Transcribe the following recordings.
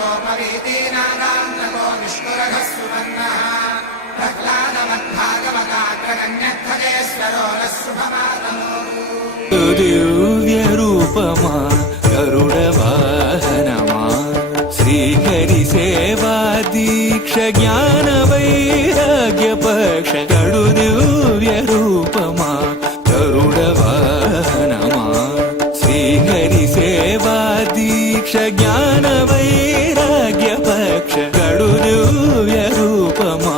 गोपवीतीनागान्तको विष्णुरघः सुवर्णः प्रह्लादमद्भागवताग्रगण्यध्वजेश्वरो नः शुभमातनोतु दिव्यरूपमा गरुडवाहनमा श्रीहरिसेवा दीक्ष ज्ञानवैराग्यपक्ष गडु दिव्यरूपमा गरुडवाहनमा श्रीहरिसेवा दीक्ष ज्ञानवैराग्यपक्ष गडु दिव्यरूपमा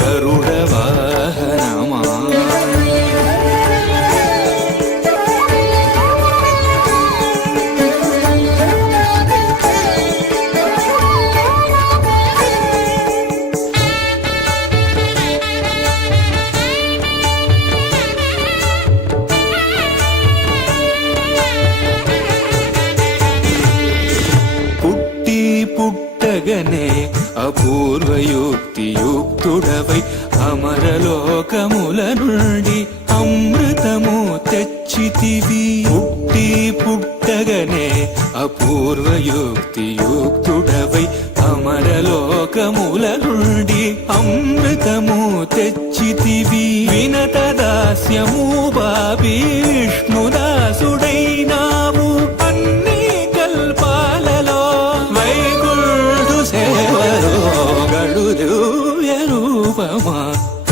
गरुडवाहनमा పుట్టగనే అపూర్వయుక్తియుక్తుడవై అమరలోకముల నుండి అమృతము తెచ్చితివి. పుట్టగనే అపూర్వయుక్తియుక్తుడవై అమరలోకముల నుండి అమృతము తెచ్చితివి. వినత దాస్యము బాబి విష్ణుదాసుడైనావు అన్ని కల్పాలలో వైకుంఠు సేవలో గడు దివ్యరూపమా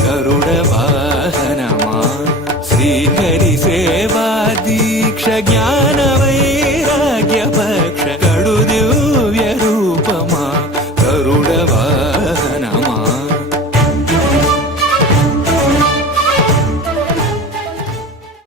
గరుడ వాహనమా శ్రీహరి సేవా దీక్ష జ్ఞాన